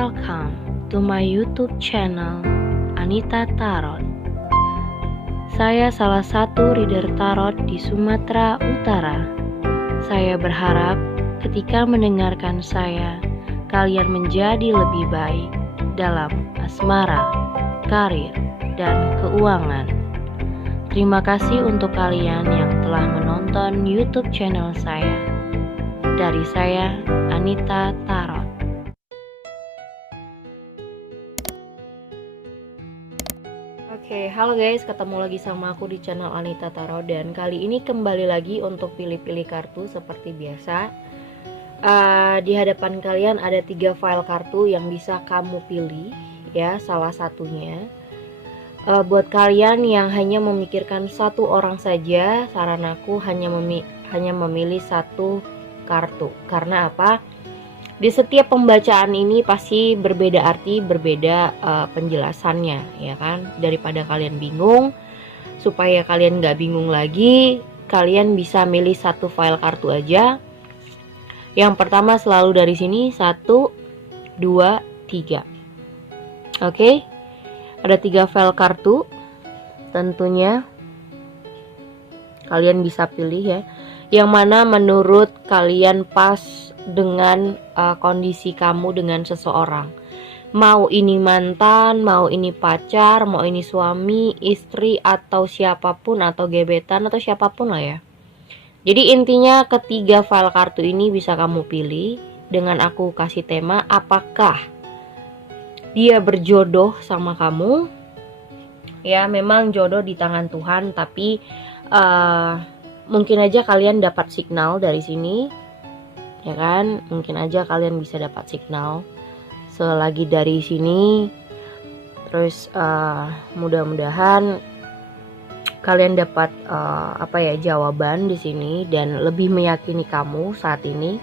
welcome to my YouTube channel Anita Tarot. Saya salah satu reader tarot di Sumatera Utara. Saya berharap ketika mendengarkan saya, kalian menjadi lebih baik dalam asmara, karir, dan keuangan. Terima kasih untuk kalian yang telah menonton YouTube channel saya. Dari saya, Anita Tarot. Oke, halo guys, ketemu lagi sama aku di channel Anita Tarot. Dan kali ini kembali lagi untuk pilih-pilih kartu seperti biasa. Di hadapan kalian ada 3 file kartu yang bisa kamu pilih, ya, salah satunya. Buat kalian yang hanya memikirkan satu orang saja, saran aku hanya memilih satu kartu. Karena apa? Di setiap pembacaan ini pasti berbeda arti, berbeda penjelasannya, ya kan? Daripada kalian bingung, supaya kalian nggak bingung lagi, kalian bisa milih satu file kartu aja. Yang pertama selalu dari sini 1, 2, 3. Oke, ada 3 file kartu. Tentunya kalian bisa pilih ya, yang mana menurut kalian pas dengan kondisi kamu dengan seseorang. Mau ini mantan, mau ini pacar, mau ini suami, istri, atau siapapun, atau gebetan, atau siapapun lah ya. Jadi intinya ketiga file kartu ini bisa kamu pilih. Dengan aku kasih tema, apakah dia berjodoh sama kamu? Ya, memang jodoh di tangan Tuhan, tapi mungkin aja kalian dapat signal dari sini, ya kan? Mungkin aja kalian bisa dapat signal selagi dari sini. Terus mudah-mudahan kalian dapat jawaban di sini dan lebih meyakini kamu saat ini.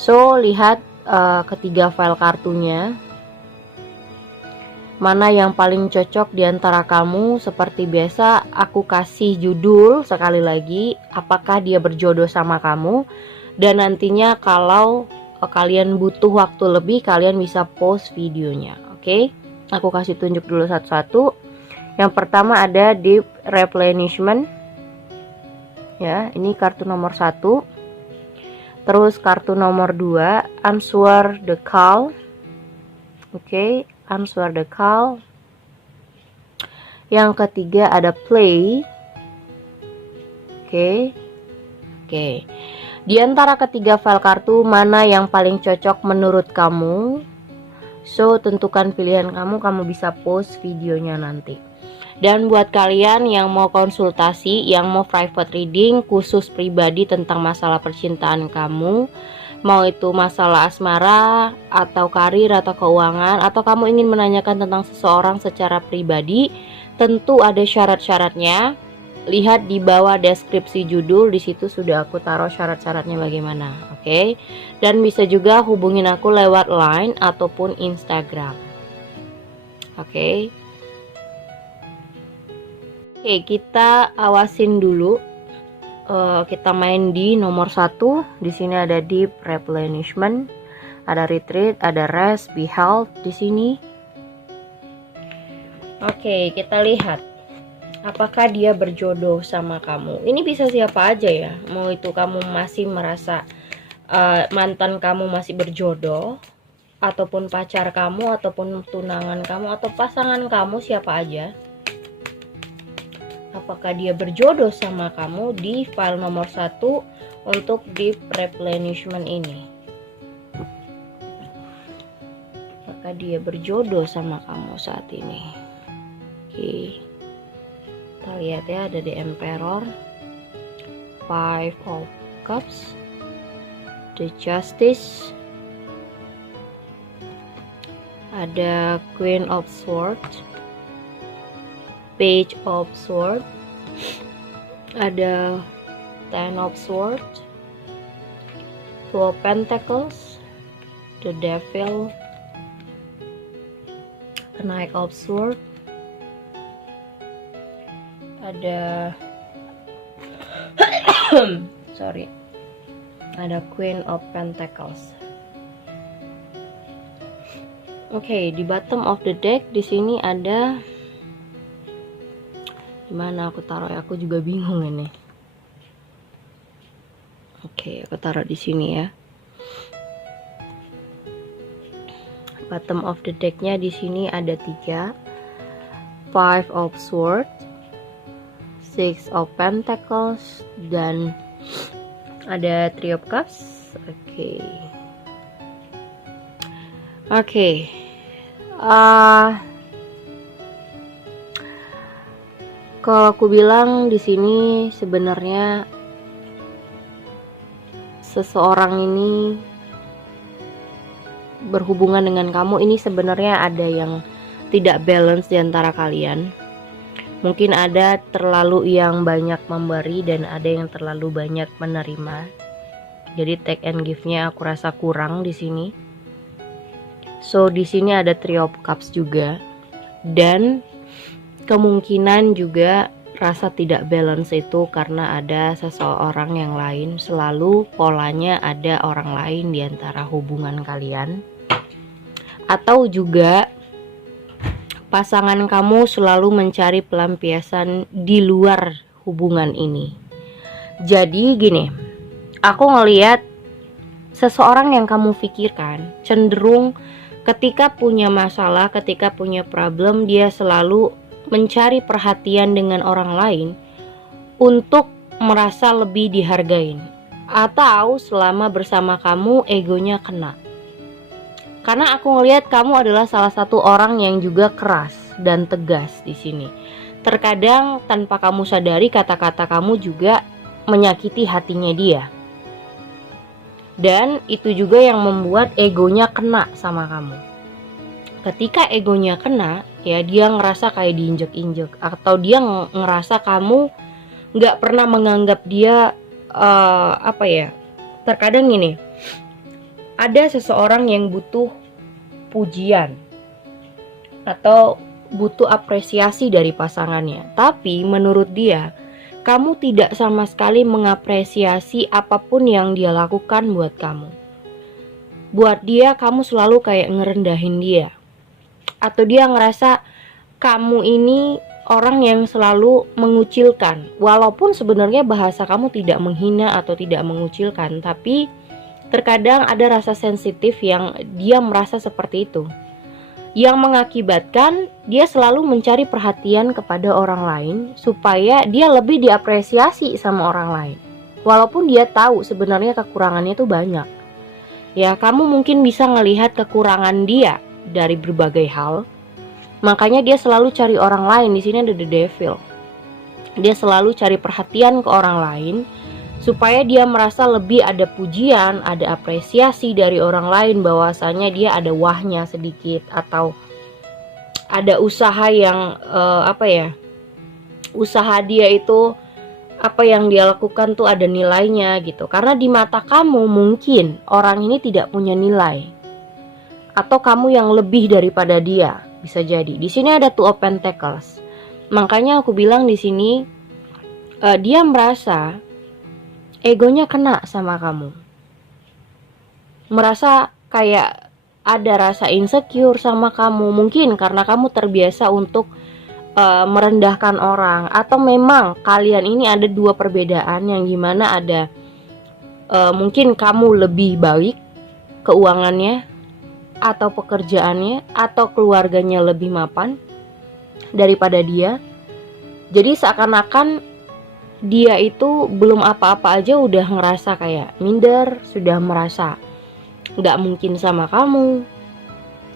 So, lihat ketiga file kartunya. Mana yang paling cocok di antara kamu. Seperti biasa aku kasih judul sekali lagi, apakah dia berjodoh sama kamu. Dan nantinya kalau kalian butuh waktu lebih, kalian bisa post videonya. Oke, aku kasih tunjuk dulu satu-satu. Yang pertama ada Deep Replenishment. Ya, ini kartu nomor 1. Terus kartu nomor 2 Answer the Call. Oke, Answer the Call. Yang ketiga ada Play. Oke. Di antara ketiga file kartu, mana yang paling cocok menurut kamu? So, tentukan pilihan kamu, kamu bisa post videonya nanti. Dan buat kalian yang mau konsultasi, yang mau private reading khusus pribadi tentang masalah percintaan kamu, mau itu masalah asmara, atau karir, atau keuangan, atau kamu ingin menanyakan tentang seseorang secara pribadi, tentu ada syarat-syaratnya. Lihat di bawah deskripsi judul, di situ sudah aku taruh syarat-syaratnya bagaimana. Oke. Dan bisa juga hubungin aku lewat Line ataupun Instagram. Oke. Oke, kita awasin dulu. Kita main di nomor 1. Di sini ada Deep Replenishment, ada Retreat, ada Rest, Be Health di sini. Oke, kita lihat apakah dia berjodoh sama kamu. Ini bisa siapa aja ya. Mau itu kamu masih merasa mantan kamu masih berjodoh, ataupun pacar kamu, ataupun tunangan kamu, atau pasangan kamu, siapa aja. Apakah dia berjodoh sama kamu di file nomor 1 untuk Deep Replenishment ini? Apakah dia berjodoh sama kamu saat ini? Oke, kita lihat ya, ada The Emperor, 5 of Cups, The Justice, ada Queen of Swords, Page of Swords, ada Ten of Swords, Two of Pentacles, The Devil, Knight of Swords, ada ada Queen of Pentacles. Oke, di bottom of the deck di sini ada, dimana aku taruh ya, aku juga bingung ini. Oke, aku taruh di sini ya. Bottom of the decknya di sini ada 3, Five of Swords, Six of Pentacles, dan ada Three of Cups. Oke. Kalau aku bilang di sini sebenarnya seseorang ini berhubungan dengan kamu ini sebenarnya ada yang tidak balance di antara kalian. Mungkin ada terlalu yang banyak memberi dan ada yang terlalu banyak menerima. Jadi take and give-nya aku rasa kurang di sini. So di sini ada Three of Cups juga, dan kemungkinan juga rasa tidak balance itu karena ada seseorang yang lain. Selalu polanya ada orang lain di antara hubungan kalian, atau juga pasangan kamu selalu mencari pelampiasan di luar hubungan ini. Jadi gini, aku ngelihat seseorang yang kamu pikirkan cenderung ketika punya masalah, ketika punya problem, dia selalu mencari perhatian dengan orang lain untuk merasa lebih dihargain. Atau selama bersama kamu egonya kena. Karena aku ngelihat kamu adalah salah satu orang yang juga keras dan tegas di sini. Terkadang tanpa kamu sadari kata-kata kamu juga menyakiti hatinya dia. Dan itu juga yang membuat egonya kena sama kamu. Ketika egonya kena, ya dia ngerasa kayak diinjek-injek, atau dia ngerasa kamu gak pernah menganggap dia terkadang gini, ada seseorang yang butuh pujian atau butuh apresiasi dari pasangannya, tapi menurut dia kamu tidak sama sekali mengapresiasi apapun yang dia lakukan buat kamu. Buat dia kamu selalu kayak ngerendahin dia. Atau dia ngerasa kamu ini orang yang selalu mengucilkan. Walaupun sebenarnya bahasa kamu tidak menghina atau tidak mengucilkan, tapi terkadang ada rasa sensitif yang dia merasa seperti itu, yang mengakibatkan dia selalu mencari perhatian kepada orang lain supaya dia lebih diapresiasi sama orang lain. Walaupun dia tahu sebenarnya kekurangannya itu banyak. Ya, kamu mungkin bisa ngelihat kekurangan dia dari berbagai hal. Makanya dia selalu cari orang lain. Di sini ada the devil. Dia selalu cari perhatian ke orang lain supaya dia merasa lebih ada pujian, ada apresiasi dari orang lain, bahwasanya dia ada wahnya sedikit, atau ada usaha yang usaha dia itu apa yang dia lakukan tuh ada nilainya gitu. Karena di mata kamu mungkin orang ini tidak punya nilai, atau kamu yang lebih daripada dia, bisa jadi. Di sini ada Two of Pentacles. Makanya aku bilang di sini dia merasa egonya kena sama kamu. Merasa kayak ada rasa insecure sama kamu. Mungkin karena kamu terbiasa untuk merendahkan orang. Atau memang kalian ini ada dua perbedaan, yang gimana ada mungkin kamu lebih baik keuangannya, atau pekerjaannya, atau keluarganya lebih mapan daripada dia. Jadi seakan-akan dia itu belum apa-apa aja udah ngerasa kayak minder, sudah merasa gak mungkin sama kamu.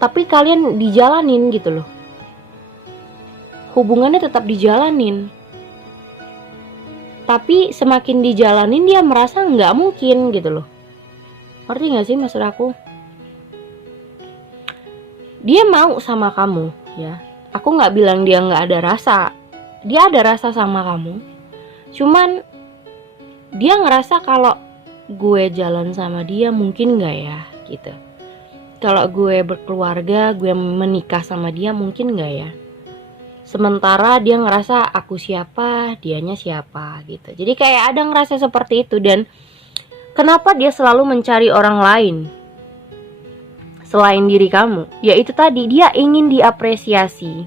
Tapi kalian dijalanin gitu loh. Hubungannya tetap dijalanin. Tapi semakin dijalanin dia merasa gak mungkin gitu loh. Ngerti gak sih maksud aku? Dia mau sama kamu ya. Aku gak bilang dia gak ada rasa. Dia ada rasa sama kamu. Cuman dia ngerasa kalau gue jalan sama dia mungkin gak ya gitu. Kalau gue berkeluarga, gue menikah sama dia mungkin gak ya. Sementara dia ngerasa aku siapa, dianya siapa gitu. Jadi kayak ada ngerasa seperti itu. Dan kenapa dia selalu mencari orang lain? selain diri kamu. Yaitu tadi, dia ingin diapresiasi.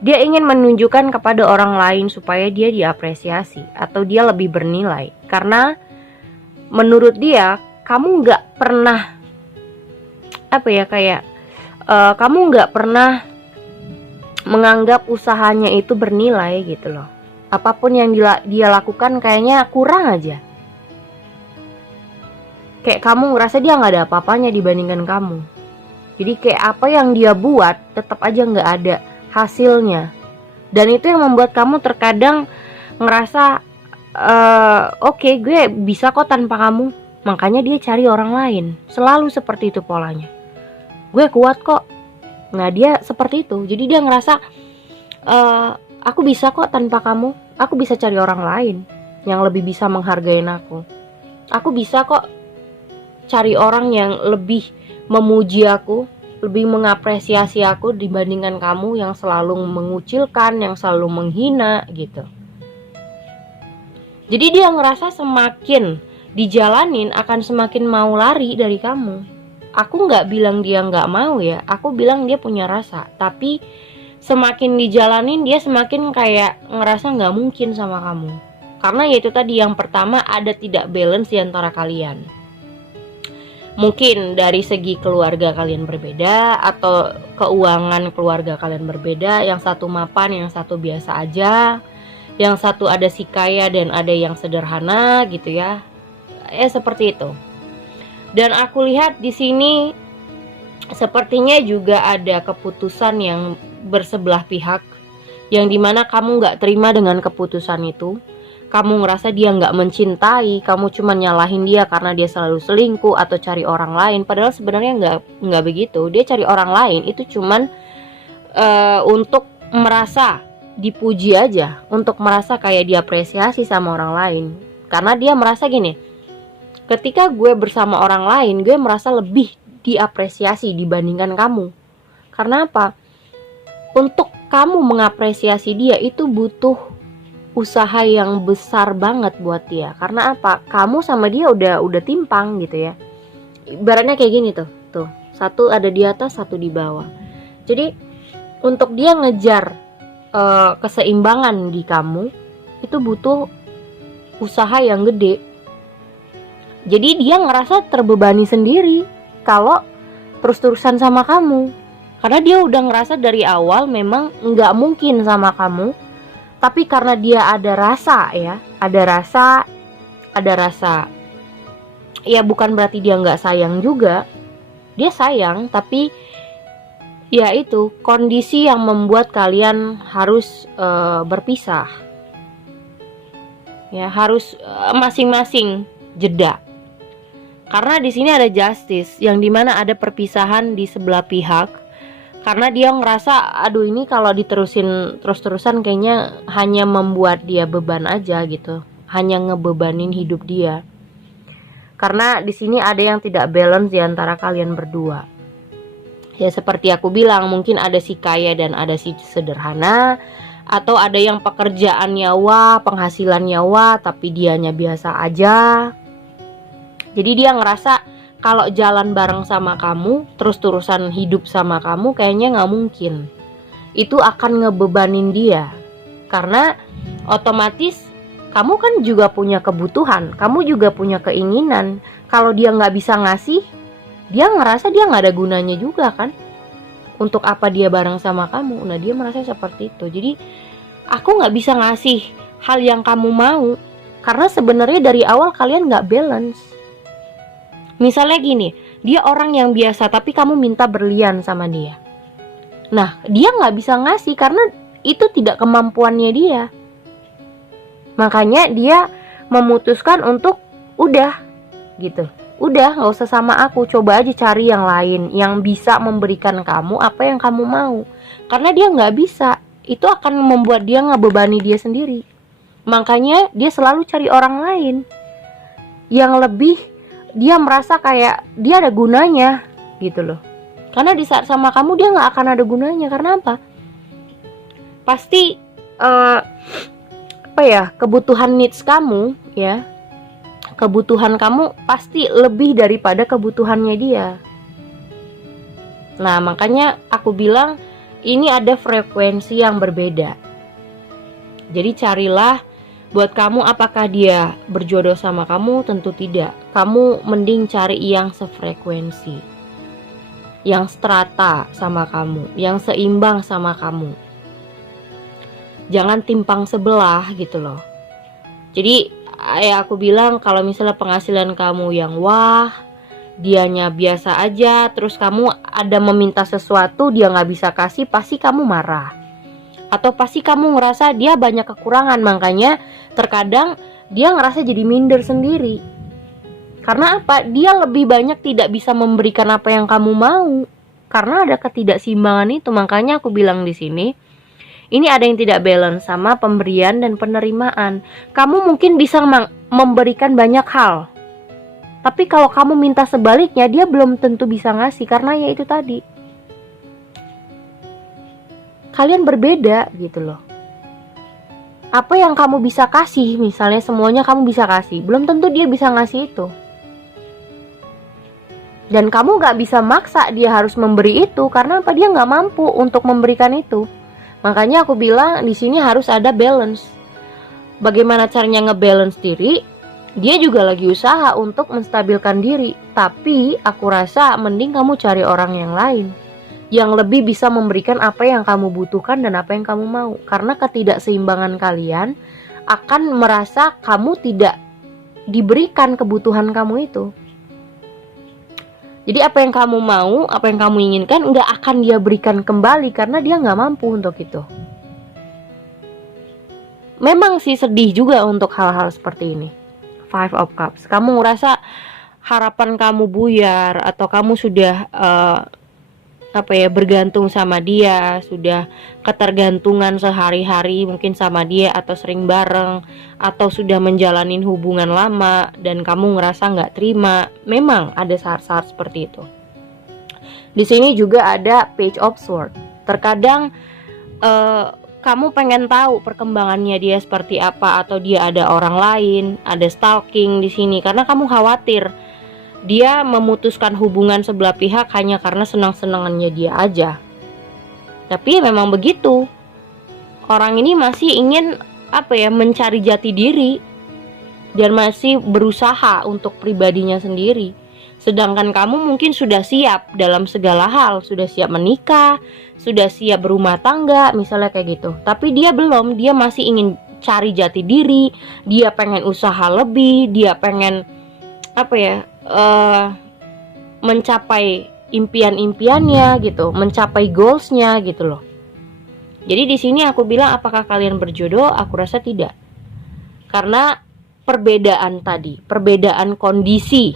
Dia ingin menunjukkan kepada orang lain supaya dia diapresiasi atau dia lebih bernilai. Karena menurut dia, kamu gak pernah kamu gak pernah menganggap usahanya itu bernilai gitu loh. Apapun yang dia lakukan kayaknya kurang aja. Kayak kamu ngerasa dia gak ada apa-apanya dibandingkan kamu. Jadi kayak apa yang dia buat tetap aja gak ada hasilnya. Dan itu yang membuat kamu terkadang ngerasa oke, gue bisa kok tanpa kamu. Makanya dia cari orang lain. Selalu seperti itu polanya. Gue kuat kok. Nah, dia seperti itu. Jadi dia ngerasa aku bisa kok tanpa kamu. Aku bisa cari orang lain yang lebih bisa menghargai aku. Aku bisa kok cari orang yang lebih memuji aku, lebih mengapresiasi aku dibandingkan kamu yang selalu mengucilkan, yang selalu menghina gitu. Jadi dia ngerasa semakin dijalanin akan semakin mau lari dari kamu. Aku gak bilang dia gak mau ya, aku bilang dia punya rasa. Tapi semakin dijalanin dia semakin kayak ngerasa gak mungkin sama kamu. Karena yaitu tadi, yang pertama ada tidak balance di antara kalian. Mungkin dari segi keluarga kalian berbeda, atau keuangan keluarga kalian berbeda. Yang satu mapan, yang satu biasa aja. Yang satu ada si kaya dan ada yang sederhana gitu ya. Seperti itu. Dan aku lihat di sini sepertinya juga ada keputusan yang bersebelah pihak, yang dimana kamu gak terima dengan keputusan itu. Kamu ngerasa dia gak mencintai, kamu cuma nyalahin dia karena dia selalu selingkuh atau cari orang lain. Padahal sebenarnya gak begitu. Dia cari orang lain itu cuman untuk merasa dipuji aja, untuk merasa kayak diapresiasi sama orang lain. Karena dia merasa gini, ketika gue bersama orang lain, gue merasa lebih diapresiasi dibandingkan kamu. Karena apa? Untuk kamu mengapresiasi dia itu butuh usaha yang besar banget buat dia. Karena apa? Kamu sama dia udah timpang gitu ya. Ibaratnya kayak gini tuh. Satu ada di atas, satu di bawah. Jadi untuk dia ngejar keseimbangan di kamu itu butuh usaha yang gede. Jadi dia ngerasa terbebani sendiri kalau terus-terusan sama kamu. Karena dia udah ngerasa dari awal memang nggak mungkin sama kamu. Tapi karena dia ada rasa ya, ada rasa. Ya bukan berarti dia nggak sayang juga. Dia sayang, tapi ya itu kondisi yang membuat kalian harus berpisah. Ya harus masing-masing jeda. Karena di sini ada justice, yang dimana ada perpisahan di sebelah pihak. Karena dia ngerasa, aduh ini kalau diterusin terus-terusan kayaknya hanya membuat dia beban aja gitu, hanya ngebebanin hidup dia. Karena di sini ada yang tidak balance di antara kalian berdua. Ya seperti aku bilang, mungkin ada si kaya dan ada si sederhana, atau ada yang pekerjaannya wah, penghasilannya wah, tapi dianya biasa aja. Jadi dia ngerasa kalau jalan bareng sama kamu, terus-terusan hidup sama kamu, kayaknya gak mungkin. Itu akan ngebebanin dia. Karena otomatis kamu kan juga punya kebutuhan, kamu juga punya keinginan. Kalau dia gak bisa ngasih, dia ngerasa dia gak ada gunanya juga kan. Untuk apa dia bareng sama kamu? Nah dia merasa seperti itu. Jadi aku gak bisa ngasih hal yang kamu mau, karena sebenarnya dari awal kalian gak balance. Misalnya gini, dia orang yang biasa tapi kamu minta berlian sama dia. Nah, dia gak bisa ngasih karena itu tidak kemampuannya dia. Makanya dia memutuskan untuk udah gitu. Udah gak usah sama aku, coba aja cari yang lain yang bisa memberikan kamu apa yang kamu mau. Karena dia gak bisa, itu akan membuat dia ngebebani dia sendiri. Makanya dia selalu cari orang lain yang lebih dia merasa kayak dia ada gunanya gitu loh. Karena di saat sama kamu dia gak akan ada gunanya. Karena apa? Pasti kebutuhan needs kamu ya, kebutuhan kamu pasti lebih daripada kebutuhannya dia. Nah, makanya aku bilang ini ada frekuensi yang berbeda. Jadi carilah, buat kamu apakah dia berjodoh sama kamu? Tentu tidak. Kamu mending cari yang sefrekuensi, yang strata sama kamu, yang seimbang sama kamu. Jangan timpang sebelah gitu loh. Jadi ya aku bilang, kalau misalnya penghasilan kamu yang wah, dianya biasa aja, terus kamu ada meminta sesuatu dia nggak bisa kasih, pasti kamu marah. Atau pasti kamu ngerasa dia banyak kekurangan, makanya terkadang dia ngerasa jadi minder sendiri. Karena apa? Dia lebih banyak tidak bisa memberikan apa yang kamu mau. Karena ada ketidakseimbangan itu. Makanya aku bilang di sini, ini ada yang tidak balance sama pemberian dan penerimaan. Kamu mungkin bisa memberikan banyak hal, tapi kalau kamu minta sebaliknya, dia belum tentu bisa ngasih. Karena ya itu tadi, kalian berbeda gitu loh. Apa yang kamu bisa kasih, misalnya semuanya kamu bisa kasih, belum tentu dia bisa ngasih itu. Dan kamu gak bisa maksa dia harus memberi itu, karena apa? Dia gak mampu untuk memberikan itu. Makanya aku bilang di sini harus ada balance. Bagaimana caranya ngebalance diri? Dia juga lagi usaha untuk menstabilkan diri, tapi aku rasa mending kamu cari orang yang lain yang lebih bisa memberikan apa yang kamu butuhkan dan apa yang kamu mau. Karena ketidakseimbangan kalian akan merasa kamu tidak diberikan kebutuhan kamu itu. Jadi apa yang kamu mau, apa yang kamu inginkan, nggak akan dia berikan kembali karena dia nggak mampu untuk itu. Memang sih sedih juga untuk hal-hal seperti ini. Five of Cups, kamu ngerasa harapan kamu buyar, atau kamu sudah bergantung sama dia, sudah ketergantungan sehari-hari mungkin sama dia, atau sering bareng, atau sudah menjalanin hubungan lama dan kamu ngerasa nggak terima. Memang ada saat-saat seperti itu. Di sini juga ada Page of Swords. Terkadang kamu pengen tahu perkembangannya dia seperti apa, atau dia ada orang lain, ada stalking di sini, karena kamu khawatir dia memutuskan hubungan sebelah pihak hanya karena senang-senangannya dia aja. Tapi memang begitu. Orang ini masih ingin mencari jati diri dan masih berusaha untuk pribadinya sendiri. Sedangkan kamu mungkin sudah siap dalam segala hal, sudah siap menikah, sudah siap berumah tangga, misalnya kayak gitu. Tapi dia belum, dia masih ingin cari jati diri, dia pengen usaha lebih, dia pengen mencapai impian-impiannya gitu, mencapai goalsnya gitu loh. Jadi di sini aku bilang, apakah kalian berjodoh? Aku rasa tidak, karena perbedaan tadi, perbedaan kondisi,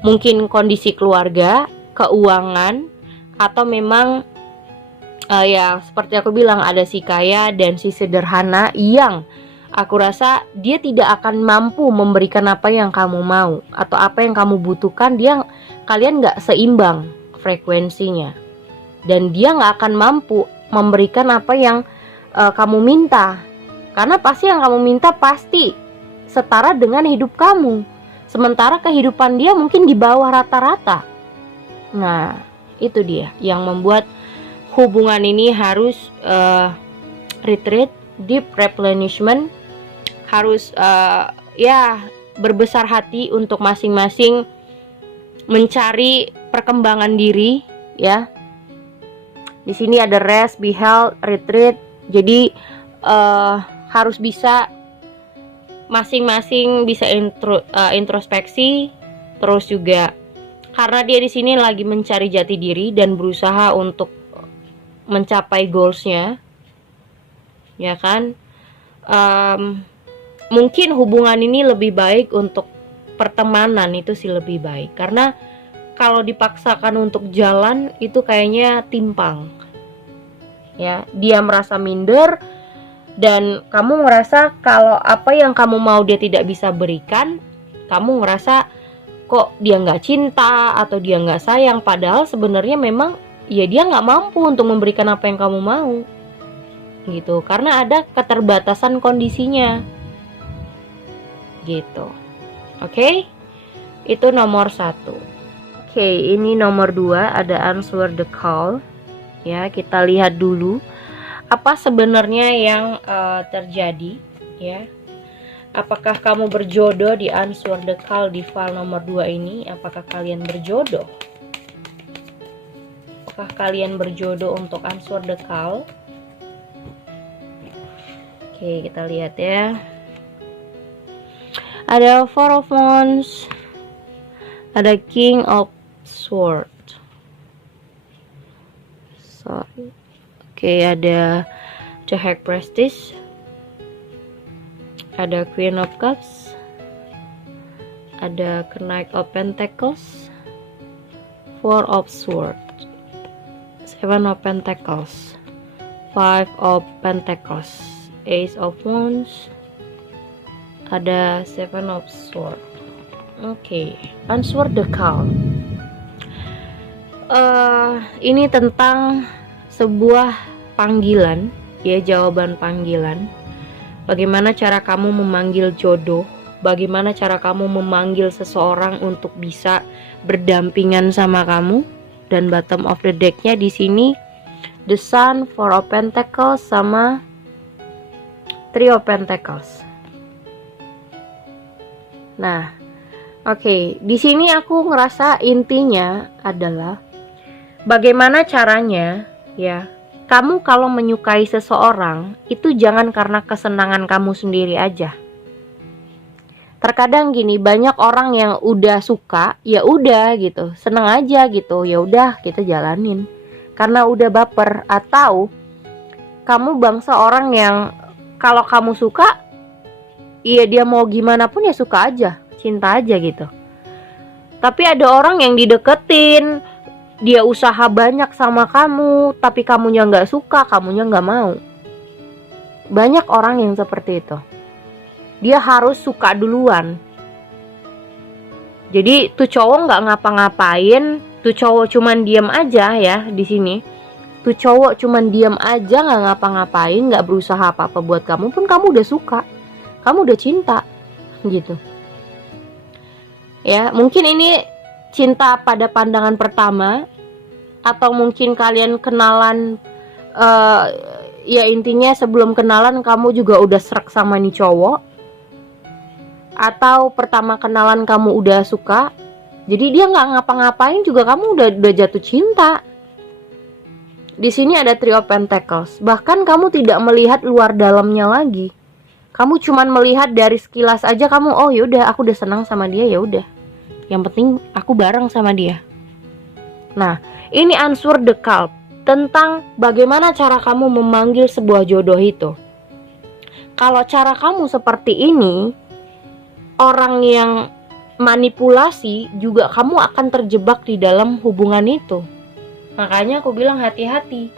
mungkin kondisi keluarga, keuangan, atau memang seperti aku bilang, ada si kaya dan si sederhana yang aku rasa dia tidak akan mampu memberikan apa yang kamu mau atau apa yang kamu butuhkan. Kalian gak seimbang frekuensinya, dan dia gak akan mampu memberikan apa yang kamu minta. Karena pasti yang kamu minta pasti setara dengan hidup kamu, sementara kehidupan dia mungkin di bawah rata-rata. Nah, itu dia yang membuat hubungan ini harus retreat, deep replenishment, harus berbesar hati untuk masing-masing mencari perkembangan diri ya. Di sini ada rest, be held, retreat. Jadi harus bisa masing-masing bisa introspeksi, terus juga karena dia di sini lagi mencari jati diri dan berusaha untuk mencapai goalsnya, ya kan. Mungkin hubungan ini lebih baik untuk pertemanan, itu sih lebih baik, karena kalau dipaksakan untuk jalan itu kayaknya timpang ya. Dia merasa minder dan kamu ngerasa kalau apa yang kamu mau dia tidak bisa berikan. Kamu ngerasa kok dia nggak cinta atau dia nggak sayang, padahal sebenarnya memang ya dia nggak mampu untuk memberikan apa yang kamu mau gitu, karena ada keterbatasan kondisinya gitu. Oke? Itu nomor 1. Oke, ini nomor 2 ada answer the call. Ya, kita lihat dulu apa sebenarnya yang terjadi, ya. Apakah kamu berjodoh di answer the call di file nomor 2 ini? Apakah kalian berjodoh? Apakah kalian berjodoh untuk answer the call? Oke, kita lihat ya. Ada Four of Wands, ada King of Sword. Oke, ada The High Priestess, ada Queen of Cups, ada Knight of Pentacles, Four of Swords, Seven of Pentacles, Five of Pentacles, Ace of Wands, ada Seven of Swords. Oke, answer the call. Ini tentang sebuah panggilan, ya, jawaban panggilan. Bagaimana cara kamu memanggil jodoh? Bagaimana cara kamu memanggil seseorang untuk bisa berdampingan sama kamu? Dan bottom of the decknya di sini The Sun, Four of Pentacles, sama Three of Pentacles. Nah, oke, di sini aku ngerasa intinya adalah bagaimana caranya, ya, kamu kalau menyukai seseorang itu jangan karena kesenangan kamu sendiri aja. Terkadang gini, banyak orang yang udah suka, ya udah gitu, seneng aja gitu, ya udah kita jalanin. Karena udah baper, atau kamu bangsa orang yang kalau kamu suka, iya dia mau gimana pun ya suka aja, cinta aja gitu. Tapi ada orang yang dideketin, dia usaha banyak sama kamu, tapi kamunya nggak suka, kamunya nggak mau. Banyak orang yang seperti itu. Dia harus suka duluan. Jadi tuh cowok nggak ngapa-ngapain, tuh cowok cuman diam aja ya di sini. Tuh cowok cuman diam aja, nggak ngapa-ngapain, nggak berusaha apa-apa buat kamu pun kamu udah suka, kamu udah cinta, gitu. Ya, mungkin ini cinta pada pandangan pertama, atau mungkin kalian kenalan, ya intinya sebelum kenalan kamu juga udah srek sama nih cowok, atau pertama kenalan kamu udah suka, jadi dia nggak ngapa-ngapain juga kamu udah jatuh cinta. Di sini ada Three of Pentacles, bahkan kamu tidak melihat luar dalamnya lagi, kamu cuman melihat dari sekilas aja, kamu oh yaudah aku udah senang sama dia, ya udah, yang penting aku bareng sama dia. Nah, ini answer the call tentang bagaimana cara kamu memanggil sebuah jodoh itu. Kalau cara kamu seperti ini, orang yang manipulasi juga kamu akan terjebak di dalam hubungan itu. Makanya aku bilang hati-hati.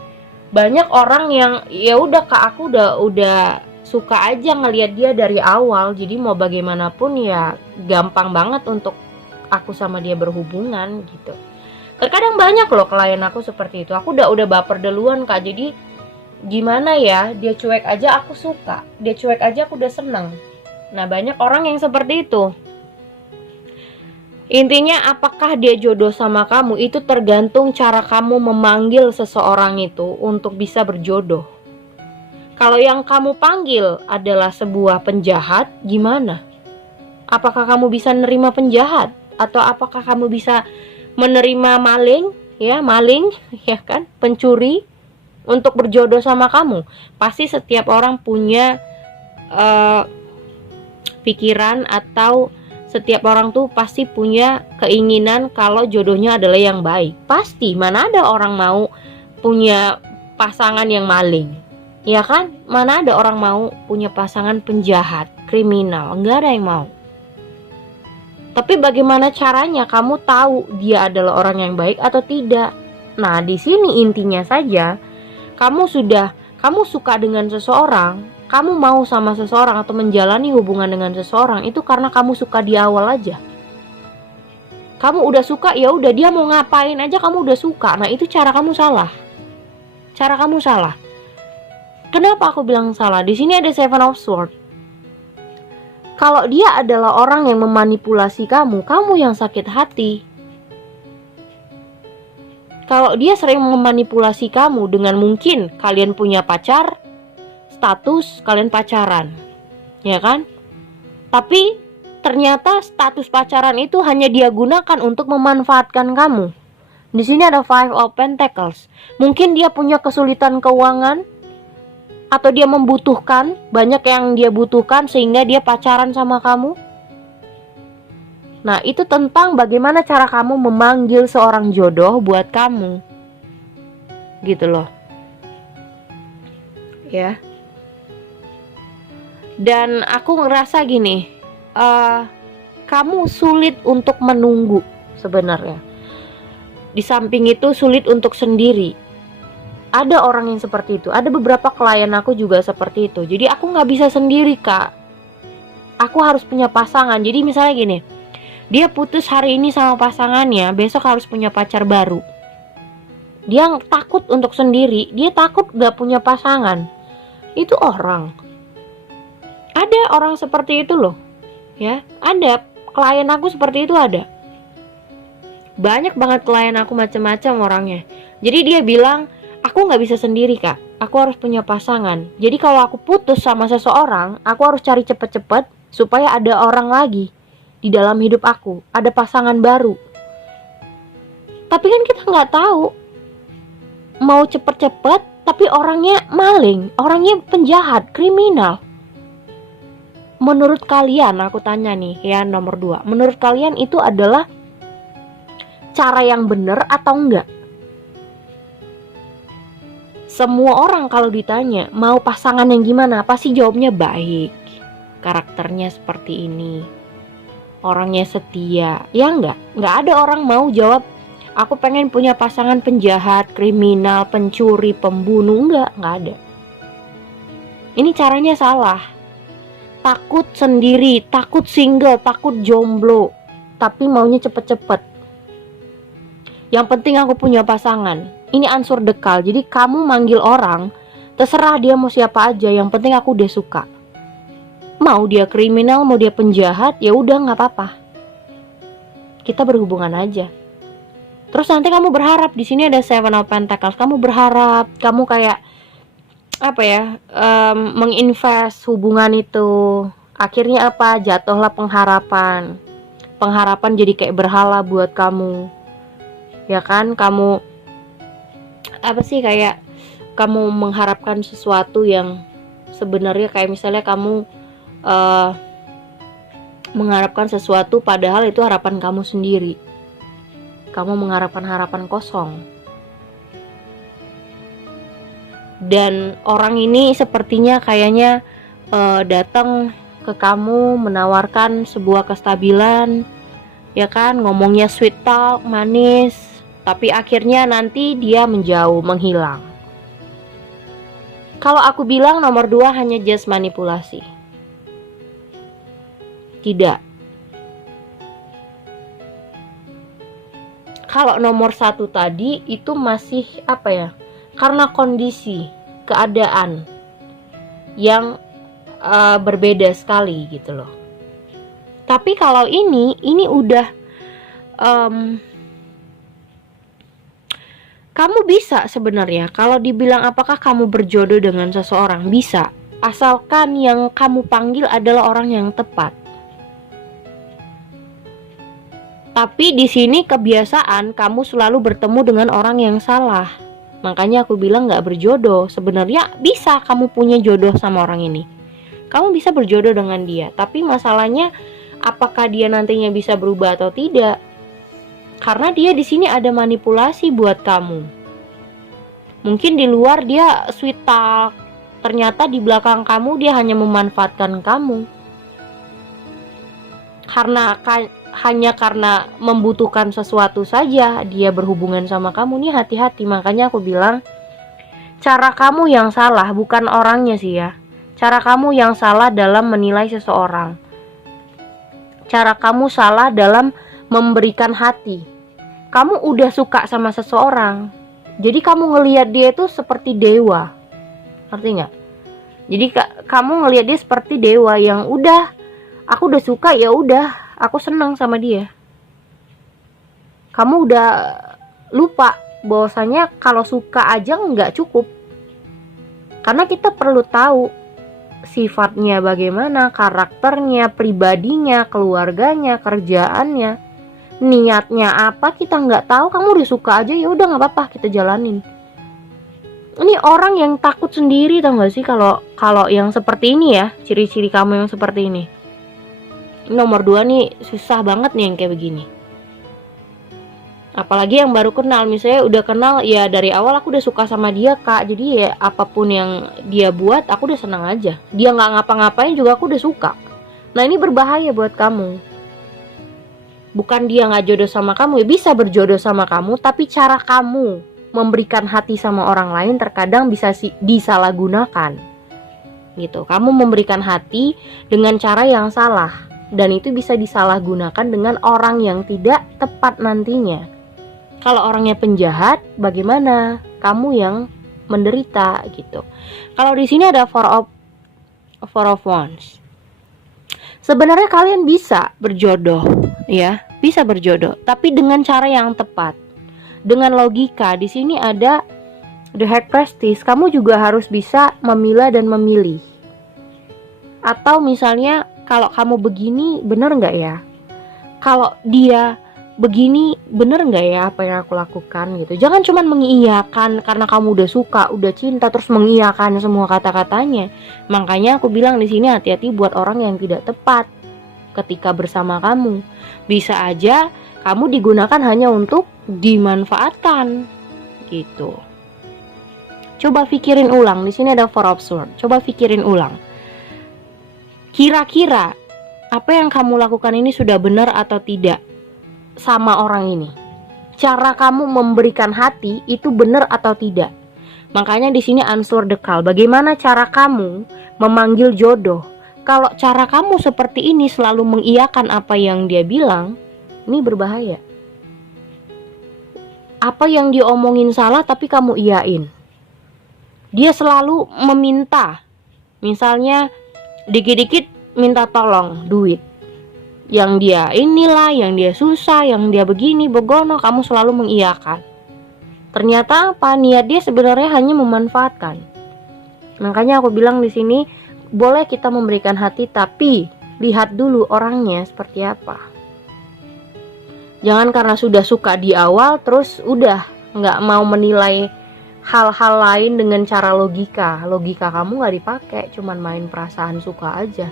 Banyak orang yang ya udah Kak, aku udah suka aja ngelihat dia dari awal, jadi mau bagaimanapun ya gampang banget untuk aku sama dia berhubungan gitu. Terkadang banyak loh klien aku seperti itu. Aku udah baper duluan Kak, jadi gimana ya, dia cuek aja aku suka, dia cuek aja aku udah seneng. Nah, banyak orang yang seperti itu. Intinya apakah dia jodoh sama kamu itu tergantung cara kamu memanggil seseorang itu untuk bisa berjodoh. Kalau yang kamu panggil adalah sebuah penjahat, gimana? Apakah kamu bisa nerima penjahat? Atau apakah kamu bisa menerima maling, ya ya kan, pencuri untuk berjodoh sama kamu? Pasti setiap orang punya pikiran, atau setiap orang tuh pasti punya keinginan kalau jodohnya adalah yang baik. Pasti, mana ada orang mau punya pasangan yang maling, ya kan? Mana ada orang mau punya pasangan penjahat, kriminal, nggak ada yang mau. Tapi bagaimana caranya kamu tahu dia adalah orang yang baik atau tidak? Nah, di sini intinya saja, kamu suka dengan seseorang, kamu mau sama seseorang atau menjalani hubungan dengan seseorang itu karena kamu suka di awal aja. Kamu udah suka, ya udah, dia mau ngapain aja kamu udah suka. Nah, itu cara kamu salah. Cara kamu salah. Kenapa aku bilang salah? Di sini ada Seven of Swords. Kalau dia adalah orang yang memanipulasi kamu, kamu yang sakit hati. Kalau dia sering memanipulasi kamu dengan mungkin kalian punya pacar, status kalian pacaran, ya kan? Tapi ternyata status pacaran itu hanya dia gunakan untuk memanfaatkan kamu. Di sini ada Five of Pentacles. Mungkin dia punya kesulitan keuangan, atau dia membutuhkan, banyak yang dia butuhkan sehingga dia pacaran sama kamu. Nah, itu tentang bagaimana cara kamu memanggil seorang jodoh buat kamu. Gitu loh. Ya. Dan aku ngerasa gini, kamu sulit untuk menunggu sebenarnya. Di samping itu sulit untuk sendiri. Ada orang yang seperti itu. Ada beberapa klien aku juga seperti itu. Jadi aku gak bisa sendiri, Kak. Aku harus punya pasangan. Jadi misalnya gini, dia putus hari ini sama pasangannya, besok harus punya pacar baru. Dia takut untuk sendiri, dia takut gak punya pasangan. Itu orang. Ada orang seperti itu loh. Ya, ada. Klien aku seperti itu ada. Banyak banget klien aku macam-macam orangnya. Jadi dia bilang, aku gak bisa sendiri, Kak. Aku harus punya pasangan. Jadi kalau aku putus sama seseorang, aku harus cari cepet-cepet supaya ada orang lagi di dalam hidup aku, ada pasangan baru. Tapi kan kita nggak tahu, mau cepet-cepet tapi orangnya maling, orangnya penjahat, kriminal. Menurut kalian, aku tanya nih ya, nomor 2, menurut kalian itu adalah cara yang benar atau enggak? Semua orang kalau ditanya mau pasangan yang gimana, pasti jawabnya baik, karakternya seperti ini, orangnya setia. Ya enggak ada orang mau jawab aku pengen punya pasangan penjahat, kriminal, pencuri, pembunuh. Enggak ada. Ini caranya salah. Takut sendiri, takut single, takut jomblo, tapi maunya cepet-cepet. Yang penting aku punya pasangan. Ini ansur dekal. Jadi kamu manggil orang, terserah dia mau siapa aja, yang penting aku udah suka. Mau dia kriminal, mau dia penjahat, ya udah nggak apa-apa. Kita berhubungan aja. Terus nanti kamu berharap, di sini ada Seven of Pentacles. Kamu berharap, kamu kayak apa ya, menginvest hubungan itu. Akhirnya apa? Jatuhlah pengharapan. Pengharapan jadi kayak berhala buat kamu. Ya kan? Kamu apa sih, kayak kamu mengharapkan sesuatu yang sebenarnya kayak misalnya kamu mengharapkan sesuatu padahal itu harapan kamu sendiri. Kamu mengharapkan harapan kosong. Dan orang ini sepertinya kayaknya datang ke kamu menawarkan sebuah kestabilan, ya kan, ngomongnya sweet talk, manis, tapi akhirnya nanti dia menjauh, menghilang. Kalau aku bilang nomor 2 hanya just manipulasi. Tidak. Kalau nomor 1 tadi itu masih apa ya? Karena kondisi, keadaan yang berbeda sekali gitu loh. Tapi kalau ini udah kamu bisa sebenarnya. Kalau dibilang apakah kamu berjodoh dengan seseorang, bisa, asalkan yang kamu panggil adalah orang yang tepat. Tapi di sini kebiasaan kamu selalu bertemu dengan orang yang salah. Makanya aku bilang gak berjodoh. Sebenarnya bisa kamu punya jodoh sama orang ini. Kamu bisa berjodoh dengan dia. Tapi masalahnya apakah dia nantinya bisa berubah atau tidak? Karena dia di sini ada manipulasi buat kamu. Mungkin di luar dia sweet talk, ternyata di belakang kamu dia hanya memanfaatkan kamu. Hanya karena membutuhkan sesuatu saja dia berhubungan sama kamu. Nih hati-hati. Makanya aku bilang cara kamu yang salah, bukan orangnya sih ya. Cara kamu yang salah dalam menilai seseorang. Cara kamu salah dalam memberikan hati. Kamu udah suka sama seseorang, jadi kamu ngelihat dia itu seperti dewa. Ngerti gak? Jadi kamu ngelihat dia seperti dewa yang udah, aku udah suka, ya udah, aku senang sama dia. Kamu udah lupa bahwasanya kalau suka aja nggak cukup, karena kita perlu tahu sifatnya bagaimana, karakternya, pribadinya, keluarganya, kerjaannya, niatnya apa. Kita nggak tahu, kamu udah suka aja, ya udah nggak apa-apa, kita jalanin. Ini orang yang takut sendiri, tau gak sih, kalau yang seperti ini ya, ciri-ciri kamu yang seperti ini. Nomor 2 nih, susah banget nih yang kayak begini. Apalagi yang baru kenal, misalnya udah kenal, ya dari awal aku udah suka sama dia kak, jadi ya apapun yang dia buat, aku udah senang aja. Dia gak ngapa-ngapain juga aku udah suka. Nah ini berbahaya buat kamu. Bukan dia gak jodoh sama kamu, ya bisa berjodoh sama kamu, tapi cara kamu memberikan hati sama orang lain terkadang bisa disalahgunakan gitu. Kamu memberikan hati dengan cara yang salah, dan itu bisa disalahgunakan dengan orang yang tidak tepat nantinya. Kalau orangnya penjahat, bagaimana? Kamu yang menderita gitu. Kalau di sini ada four of wands. Sebenarnya kalian bisa berjodoh, ya, bisa berjodoh, tapi dengan cara yang tepat. Dengan logika. Di sini ada the high priestess. Kamu juga harus bisa memilah dan memilih. Atau misalnya kalau kamu begini bener nggak ya? Kalau dia begini bener nggak ya apa yang aku lakukan gitu? Jangan cuma mengiyakan karena kamu udah suka, udah cinta, terus mengiyakan semua kata-katanya. Makanya aku bilang di sini hati-hati buat orang yang tidak tepat ketika bersama kamu. Bisa aja kamu digunakan hanya untuk dimanfaatkan gitu. Coba pikirin ulang. Di sini ada four of swords. Coba pikirin ulang. Kira-kira apa yang kamu lakukan ini sudah benar atau tidak sama orang ini? Cara kamu memberikan hati itu benar atau tidak? Makanya di sini answer the call. Bagaimana cara kamu memanggil jodoh? Kalau cara kamu seperti ini, selalu mengiyakan apa yang dia bilang, ini berbahaya. Apa yang dia omongin salah tapi kamu iyain. Dia selalu meminta, misalnya dikit-dikit minta tolong duit, yang dia inilah, yang dia susah, yang dia begini begono, kamu selalu mengiyakan. Ternyata apa? Niat dia sebenarnya hanya memanfaatkan. Makanya aku bilang di sini, boleh kita memberikan hati, tapi lihat dulu orangnya seperti apa. Jangan karena sudah suka di awal terus udah nggak mau menilai hal-hal lain dengan cara logika. Logika kamu nggak dipakai, cuman main perasaan suka aja.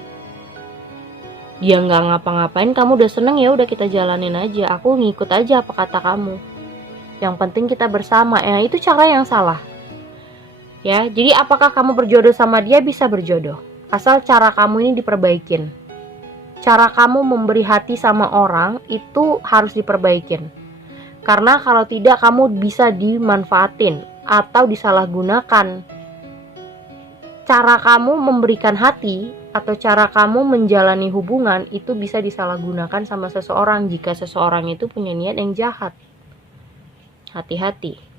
Dia nggak ngapa-ngapain, kamu udah seneng, ya udah kita jalanin aja. Aku ngikut aja apa kata kamu. Yang penting kita bersama. Ya itu cara yang salah. Ya, jadi apakah kamu berjodoh sama dia? Bisa berjodoh, asal cara kamu ini diperbaikin. Cara kamu memberi hati sama orang itu harus diperbaikin. Karena kalau tidak, kamu bisa dimanfaatin atau disalahgunakan. Cara kamu memberikan hati atau cara kamu menjalani hubungan itu bisa disalahgunakan sama seseorang jika seseorang itu punya niat yang jahat. Hati-hati.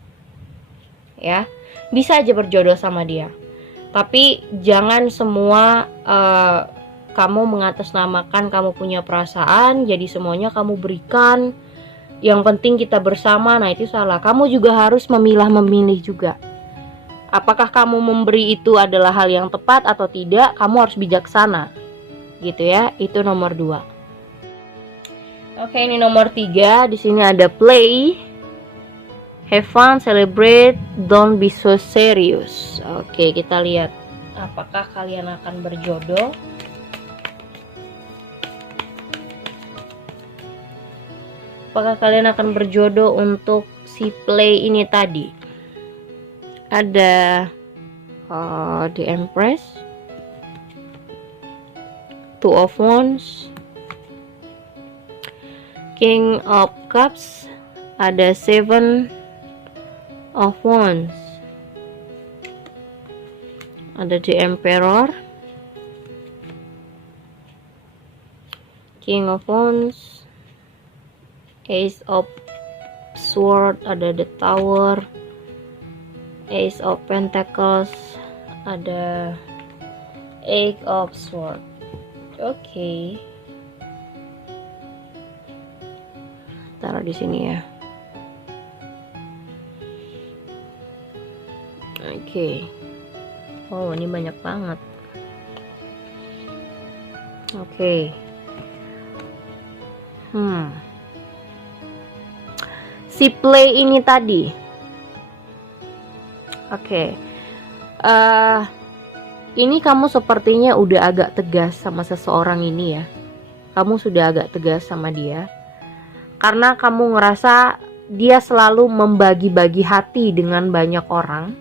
Ya, bisa aja berjodoh sama dia. Tapi jangan semua kamu mengatasnamakan kamu punya perasaan, jadi semuanya kamu berikan. Yang penting kita bersama, nah itu salah. Kamu juga harus memilah-memilih juga. Apakah kamu memberi itu adalah hal yang tepat atau tidak, kamu harus bijaksana. Gitu ya, itu nomor 2. Oke, ini nomor 3. Di sini ada play, have fun, celebrate, don't be so serious. Oke, kita lihat apakah kalian akan berjodoh. Apakah kalian akan berjodoh untuk si play ini tadi? Ada the Empress, Two of Wands, King of Cups, ada Seven of Wands, ada the Emperor, King of Wands, Ace of Sword, ada the Tower, Ace of Pentacles, ada Eight of Sword. Oke. Taruh di sini ya. Oke. Oh, ini banyak banget. Oke. Si play ini tadi. Oke. Ini kamu sepertinya udah agak tegas sama seseorang ini ya. Kamu sudah agak tegas sama dia. Karena kamu ngerasa dia selalu membagi-bagi hati dengan banyak orang.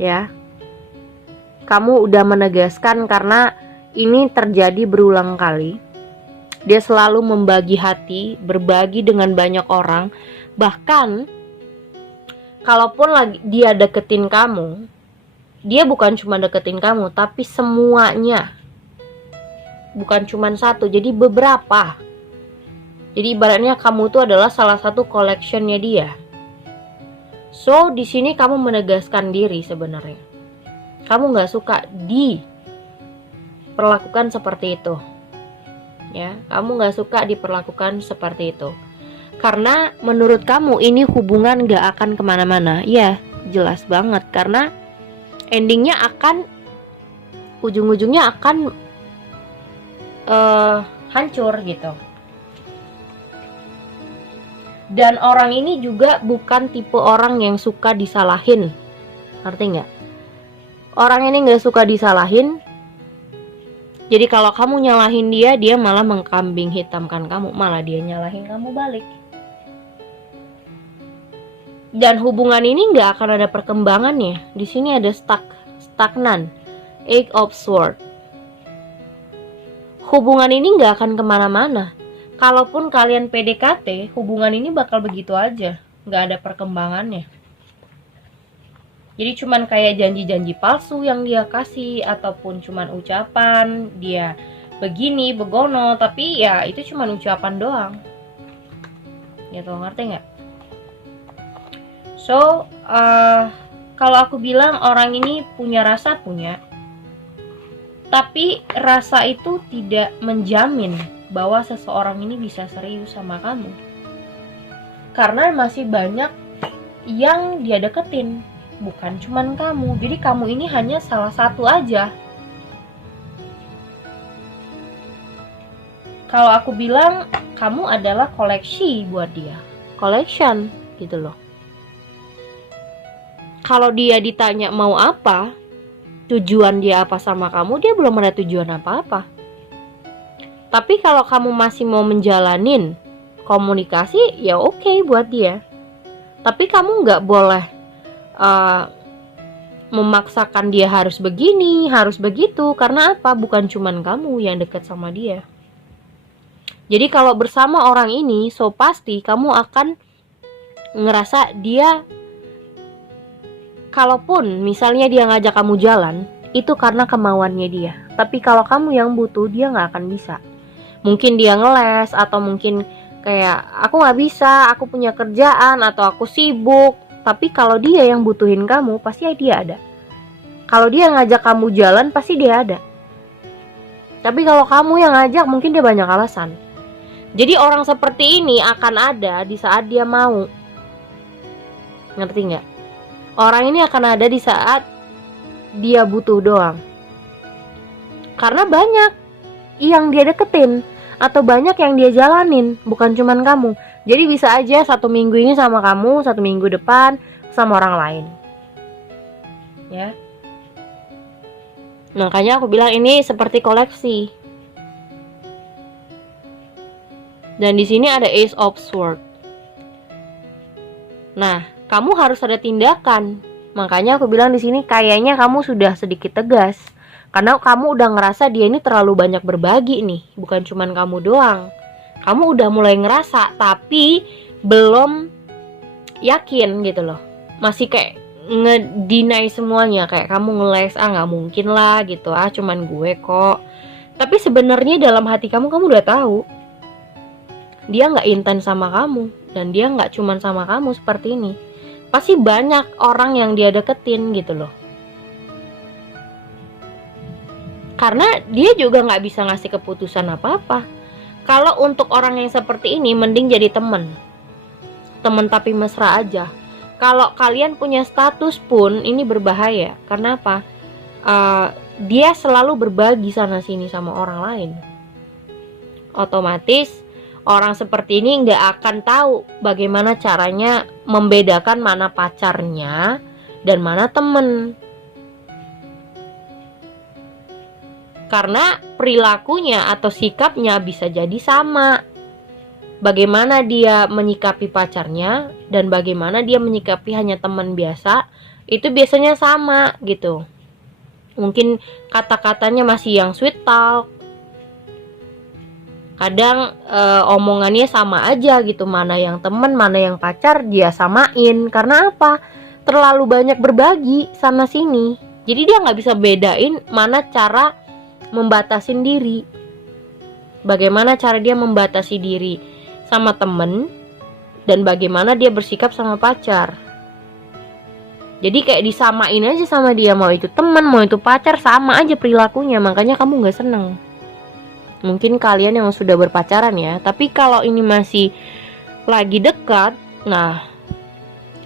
Ya. Kamu udah menegaskan karena ini terjadi berulang kali. Dia selalu membagi hati, berbagi dengan banyak orang. Bahkan kalaupun lagi dia deketin kamu, dia bukan cuma deketin kamu, tapi semuanya. Bukan cuma satu, jadi beberapa. Jadi ibaratnya kamu itu adalah salah satu collectionnya dia. So, di sini kamu menegaskan diri sebenarnya. Kamu nggak suka diperlakukan seperti itu. Ya, kamu nggak suka diperlakukan seperti itu. Karena menurut kamu ini hubungan nggak akan kemana-mana. Ya, jelas banget. Karena endingnya akan, ujung-ujungnya akan hancur gitu. Dan orang ini juga bukan tipe orang yang suka disalahin. Ngerti nggak? Orang ini nggak suka disalahin. Jadi kalau kamu nyalahin dia, dia malah mengkambing hitamkan kamu. Malah dia nyalahin kamu balik. Dan hubungan ini nggak akan ada perkembangannya. Di sini ada stagnan. Eight of Swords. Hubungan ini nggak akan kemana-mana. Kalaupun kalian PDKT, hubungan ini bakal begitu aja. Nggak ada perkembangannya. Jadi cuman kayak janji-janji palsu yang dia kasih, ataupun cuman ucapan dia begini, begono, tapi ya itu cuman ucapan doang. Gitu, ngerti nggak? So, kalau aku bilang orang ini punya rasa, punya. Tapi rasa itu tidak menjamin bahwa seseorang ini bisa serius sama kamu. Karena masih banyak yang dia deketin. Bukan cuman kamu. Jadi kamu ini hanya salah satu aja. Kalau aku bilang kamu adalah koleksi buat dia. Collection gitu loh. Kalau dia ditanya mau apa, tujuan dia apa sama kamu, dia belum ada tujuan apa-apa. Tapi kalau kamu masih mau menjalanin komunikasi, ya oke buat dia. Tapi kamu nggak boleh memaksakan dia harus begini, harus begitu. Karena apa? Bukan cuman kamu yang dekat sama dia. Jadi kalau bersama orang ini, so pasti kamu akan ngerasa dia, kalaupun misalnya dia ngajak kamu jalan, itu karena kemauannya dia. Tapi kalau kamu yang butuh, dia nggak akan bisa. Mungkin dia ngeles, atau mungkin kayak aku nggak bisa, aku punya kerjaan, atau aku sibuk. Tapi kalau dia yang butuhin kamu, pasti dia ada. Kalau dia ngajak kamu jalan, pasti dia ada. Tapi kalau kamu yang ngajak, mungkin dia banyak alasan. Jadi orang seperti ini akan ada di saat dia mau. Ngerti nggak? Orang ini akan ada di saat dia butuh doang. Karena banyak yang dia deketin, atau banyak yang dia jalanin, bukan cuman kamu. Jadi bisa aja 1 minggu ini sama kamu, 1 minggu depan sama orang lain. Ya. Makanya aku bilang ini seperti koleksi. Dan di sini ada Ace of Swords. Nah, kamu harus ada tindakan. Makanya aku bilang di sini kayaknya kamu sudah sedikit tegas. Karena kamu udah ngerasa dia ini terlalu banyak berbagi nih, bukan cuman kamu doang. Kamu udah mulai ngerasa, tapi belum yakin gitu loh. Masih kayak ngedeny semuanya, kayak kamu ngeles, nggak mungkin lah gitu, cuman gue kok. Tapi sebenarnya dalam hati kamu udah tahu dia nggak intens sama kamu, dan dia nggak cuman sama kamu seperti ini. Pasti banyak orang yang dia deketin gitu loh. Karena dia juga nggak bisa ngasih keputusan apa-apa. Kalau untuk orang yang seperti ini, mending jadi temen tapi mesra aja. Kalau kalian punya status pun ini berbahaya. Karena apa? Dia selalu berbagi sana sini sama orang lain. Otomatis orang seperti ini nggak akan tahu bagaimana caranya membedakan mana pacarnya dan mana temen. Karena perilakunya atau sikapnya bisa jadi sama. Bagaimana dia menyikapi pacarnya dan bagaimana dia menyikapi hanya teman biasa, itu biasanya sama gitu. Mungkin kata-katanya masih yang sweet talk. Kadang omongannya sama aja gitu, mana yang teman, mana yang pacar dia samain. Karena apa? Terlalu banyak berbagi sana sini. Jadi dia nggak bisa bedain mana cara membatasin diri. Bagaimana cara dia membatasi diri sama temen dan bagaimana dia bersikap sama pacar. Jadi kayak disamain aja sama dia, mau itu teman, mau itu pacar, sama aja perilakunya. Makanya kamu gak seneng. Mungkin kalian yang sudah berpacaran ya. Tapi kalau ini masih lagi dekat, nah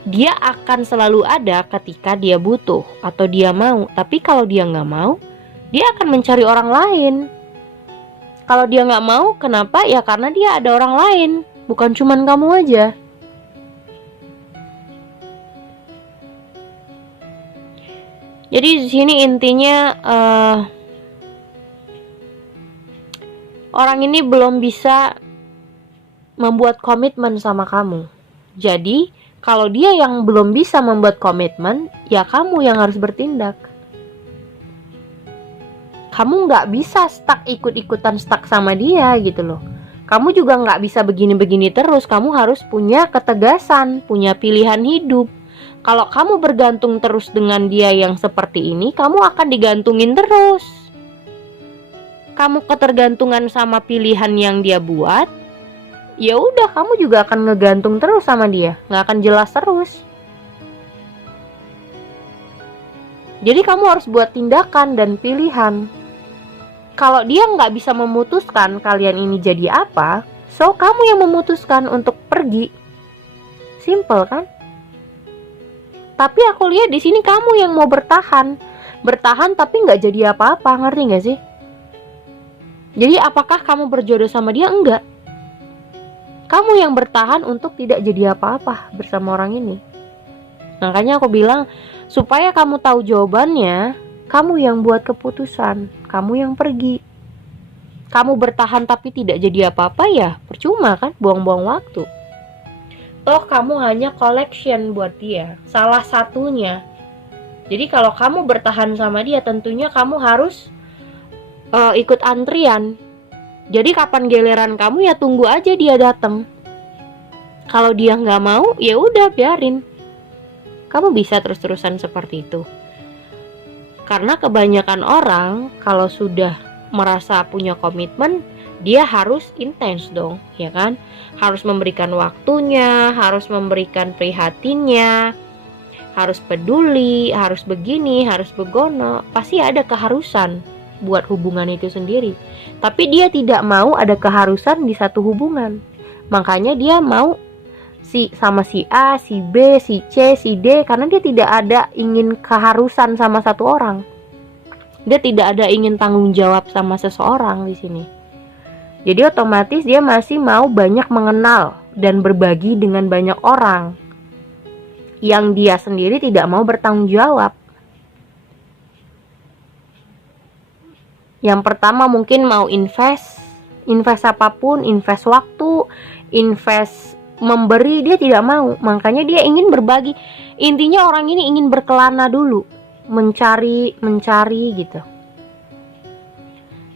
dia akan selalu ada ketika dia butuh atau dia mau. Tapi kalau dia gak mau, dia akan mencari orang lain. Kalau dia gak mau, kenapa? Ya karena dia ada orang lain, bukan cuman kamu aja. Jadi di sini intinya orang ini belum bisa membuat komitmen sama kamu. Jadi kalau dia yang belum bisa membuat komitmen, ya kamu yang harus bertindak. Kamu nggak bisa ikut-ikutan stuck sama dia gitu loh. Kamu juga nggak bisa begini-begini terus. Kamu harus punya ketegasan, punya pilihan hidup. Kalau kamu bergantung terus dengan dia yang seperti ini, kamu akan digantungin terus. Kamu ketergantungan sama pilihan yang dia buat, ya udah kamu juga akan ngegantung terus sama dia, nggak akan jelas terus. Jadi kamu harus buat tindakan dan pilihan. Kalau dia nggak bisa memutuskan kalian ini jadi apa, so kamu yang memutuskan untuk pergi. Simple kan? Tapi aku lihat di sini kamu yang mau bertahan tapi nggak jadi apa-apa, ngerti nggak sih? Jadi apakah kamu berjodoh sama dia? Enggak. Kamu yang bertahan untuk tidak jadi apa-apa bersama orang ini. Makanya aku bilang, supaya kamu tahu jawabannya, kamu yang buat keputusan, kamu yang pergi. Kamu bertahan tapi tidak jadi apa-apa, ya percuma kan, buang-buang waktu. Toh kamu hanya collection buat dia, salah satunya. Jadi kalau kamu bertahan sama dia, tentunya kamu harus ikut antrian. Jadi kapan giliran kamu, ya tunggu aja dia datang. Kalau dia nggak mau, ya udah biarin. Kamu bisa terus-terusan seperti itu. Karena kebanyakan orang kalau sudah merasa punya komitmen, dia harus intens dong, ya kan? Harus memberikan waktunya, harus memberikan prihatinnya, harus peduli, harus begini, harus begono. Pasti ada keharusan buat hubungan itu sendiri. Tapi dia tidak mau ada keharusan di satu hubungan. Makanya dia mau sama si A, si B, si C, si D, karena dia tidak ada ingin keharusan sama satu orang. Dia tidak ada ingin tanggung jawab sama seseorang di sini. Jadi otomatis dia masih mau banyak mengenal dan berbagi dengan banyak orang yang dia sendiri tidak mau bertanggung jawab. Yang pertama mungkin mau invest apapun, invest waktu, invest memberi, dia tidak mau. Makanya dia ingin berbagi. Intinya orang ini ingin berkelana dulu, mencari gitu.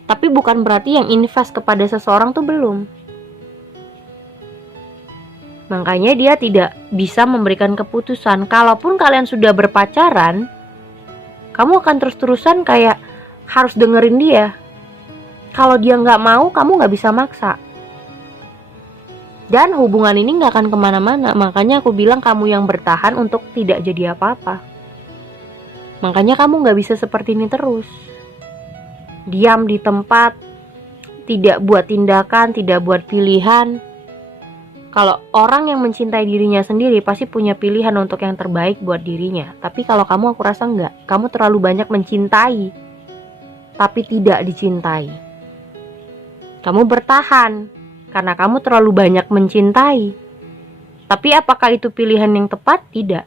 Tapi bukan berarti yang invest kepada seseorang tuh belum. Makanya dia tidak bisa memberikan keputusan. Kalaupun kalian sudah berpacaran, kamu akan terus-terusan kayak harus dengerin dia. Kalau dia nggak mau, kamu nggak bisa maksa. Dan hubungan ini nggak akan kemana-mana. Makanya aku bilang kamu yang bertahan untuk tidak jadi apa-apa. Makanya kamu nggak bisa seperti ini terus. Diam di tempat, tidak buat tindakan, tidak buat pilihan. Kalau orang yang mencintai dirinya sendiri pasti punya pilihan untuk yang terbaik buat dirinya. Tapi kalau kamu, aku rasa enggak. Kamu terlalu banyak mencintai, tapi tidak dicintai. Kamu bertahan karena kamu terlalu banyak mencintai. Tapi apakah itu pilihan yang tepat? Tidak.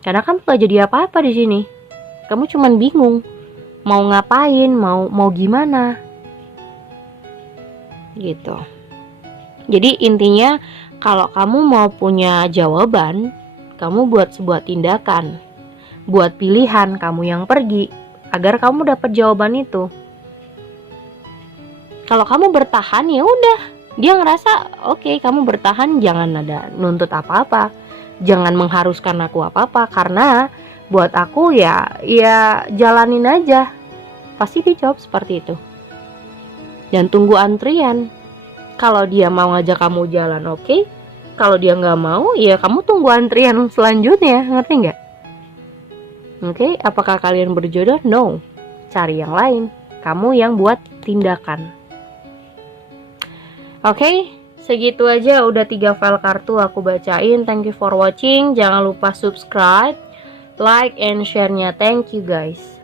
Karena kamu gak jadi apa-apa di sini. Kamu cuman bingung mau ngapain, mau gimana. Gitu. Jadi intinya kalau kamu mau punya jawaban, kamu buat sebuah tindakan, buat pilihan kamu yang pergi agar kamu dapat jawaban itu. Kalau kamu bertahan ya udah, dia ngerasa oke, kamu bertahan, jangan ada nuntut apa-apa, jangan mengharuskan aku apa-apa, karena buat aku ya jalanin aja. Pasti dia jawab seperti itu. Dan tunggu antrian. Kalau dia mau ngajak kamu jalan, oke. Kalau dia nggak mau, ya kamu tunggu antrian selanjutnya, ngerti nggak? Oke, apakah kalian berjodoh? No. Cari yang lain. Kamu yang buat tindakan. Oke, segitu aja, udah 3 file kartu aku bacain. Thank you for watching. Jangan lupa subscribe, like, and share-nya. Thank you guys.